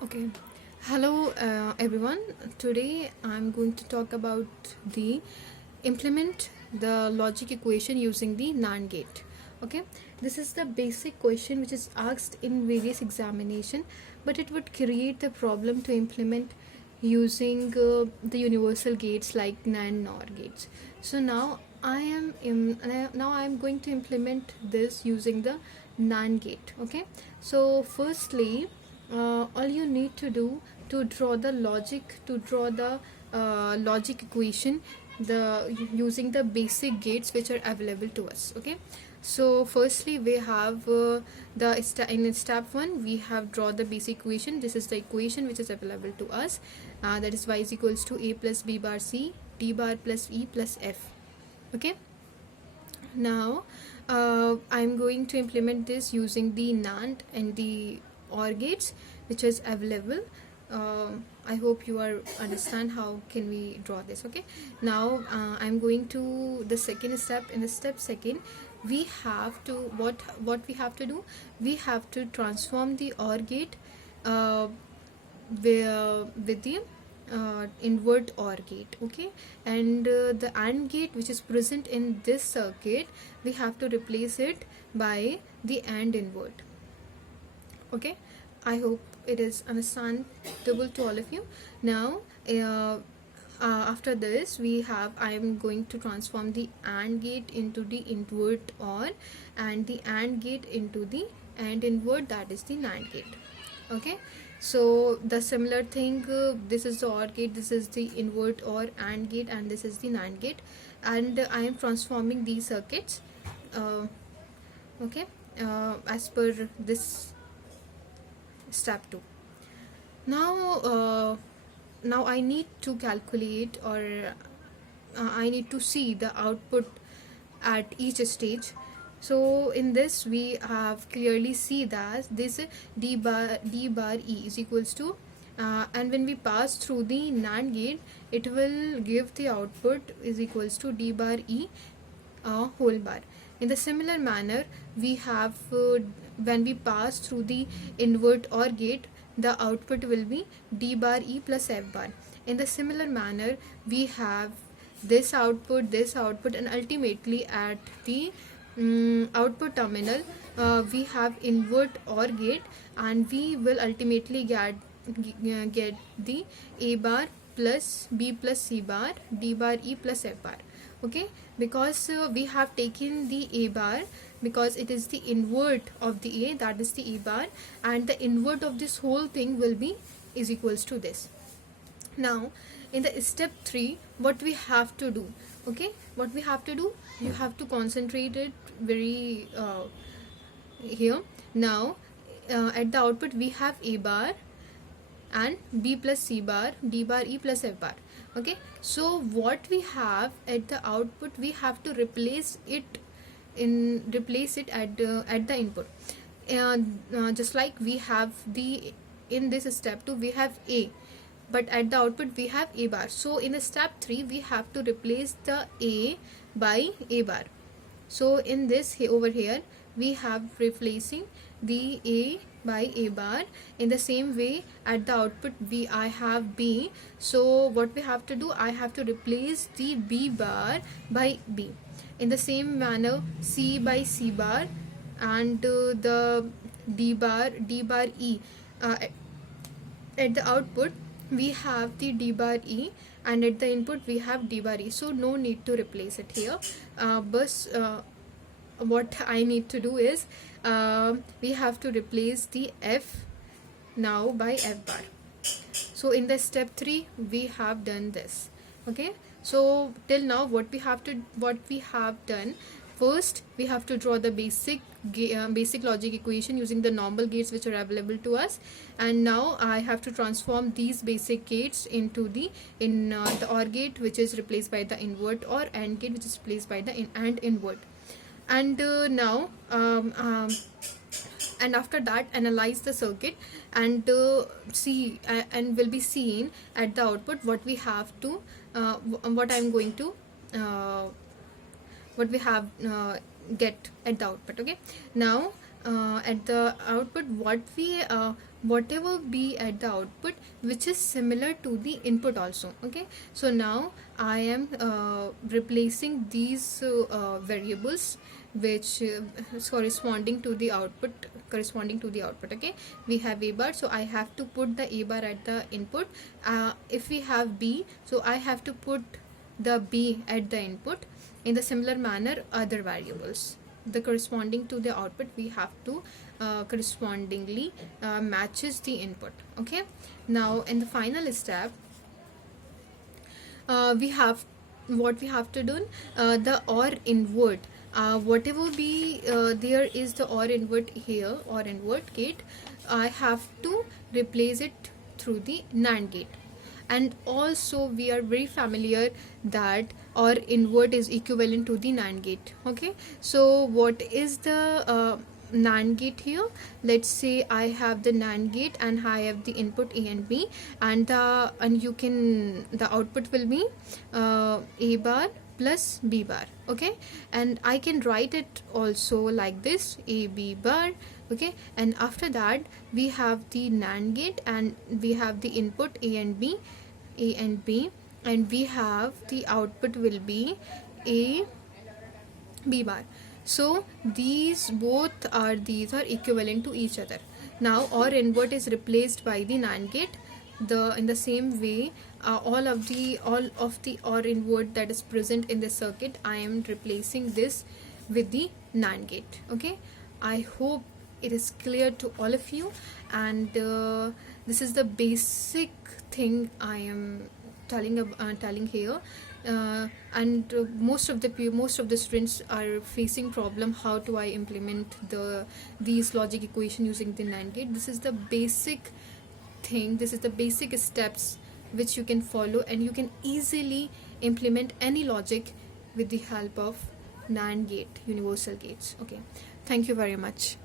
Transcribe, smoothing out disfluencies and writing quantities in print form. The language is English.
Okay, hello everyone. Today I'm going to talk about the implement the logic equation using the NAND gate. Okay, this is the basic question which is asked in various examination, but it would create the problem to implement using the universal gates like NAND NOR gates. So now I am going to implement this using the NAND gate. Okay, so firstly all you need to do to draw the logic equation the using the basic gates which are available to us. Okay, so firstly we have in step 1 we have draw the basic equation. This is the equation which is available to us, that is y is equals to a plus b bar c d bar plus e plus f. Okay, now I'm going to implement this using the NAND and the OR gates which is available. I hope you are understand how can we draw this. Okay, now I'm going to the second step. In the step second, we have to what we have to do, we have to transform the OR gate uh, with the invert OR gate. Okay, and the AND gate which is present in this circuit, we have to replace it by the AND invert. Okay, I hope it is understandable to all of you. Now after this we have, I am going to transform the AND gate into the invert OR and the AND gate into the AND invert, that is the NAND gate. Okay, so the similar thing, this is the OR gate, this is the invert OR AND gate, and this is the NAND gate, and I am transforming these circuits okay as per this step 2. Now now I need to calculate, or I need to see the output at each stage. So in this we have clearly see that this d bar e is equals to and when we pass through the NAND gate, it will give the output is equals to d bar e whole bar. In the similar manner, we have when we pass through the invert OR gate, the output will be d bar e plus f bar. In the similar manner, we have this output, and ultimately at the output terminal, we have invert OR gate, and we will ultimately get the a bar plus b plus c bar d bar e plus f bar. Okay, because we have taken the a bar because it is the invert of the a, that is the a bar, and the invert of this whole thing will be is equals to this. Now in the step 3, what we have to do, okay, what we have to do, you have to concentrate it very here. Now at the output we have a bar and b plus c bar d bar e plus f bar. Okay, so what we have at the output, we have to replace it at the input, and just like we have the in this step 2 we have a, but at the output we have a bar. So in the step 3 we have to replace the a by a bar. So in this over here we have replacing the a by a bar. In the same way at the output I have b, so what we have to do, I have to replace the b bar by b. In the same manner, c by c bar, and the d bar e at the output we have the d bar e, and at the input we have d bar e, so no need to replace it here. But what I need to do is we have to replace the f now by f bar. So in the step 3 we have done this. Okay, so till now what we have done, first we have to draw the basic logic equation using the normal gates which are available to us, and now I have to transform these basic gates into the OR gate which is replaced by the invert, or AND gate which is replaced by the AND invert. And now and after that analyze the circuit and see and will be seen at the output what we have to what I'm going to what we have get at the output. Okay, now at the output whatever be at the output which is similar to the input also. Okay, so now I am replacing these variables which is corresponding to the output. Okay, we have a bar, so I have to put the a bar at the input. If we have b, so I have to put the b at the input. In the similar manner, other variables, the corresponding to the output, we have to correspondingly matches the input. Okay, now in the final step, we have what we have to do, the OR invert, whatever be there is the OR invert here, or invert gate, I have to replace it through the NAND gate. And also we are very familiar that OR invert is equivalent to the NAND gate. Okay, so what is the NAND gate here? Let's say I have the NAND gate and I have the input A and B, and the output will be A bar plus B bar. Okay, and I can write it also like this, A B bar. Okay, and after that we have the NAND gate and we have the input A and B, and we have the output will be A B bar. So these are equivalent to each other. Now OR invert is replaced by the NAND gate. In the same way, all of the OR invert that is present in the circuit, I am replacing this with the NAND gate. Okay, I hope it is clear to all of you, and this is the basic thing I am telling here. And most of the students are facing problem, how do I implement these logic equation using the NAND gate. This is the basic thing, this is the basic steps which you can follow, and you can easily implement any logic with the help of NAND gate, universal gates. Okay, thank you very much.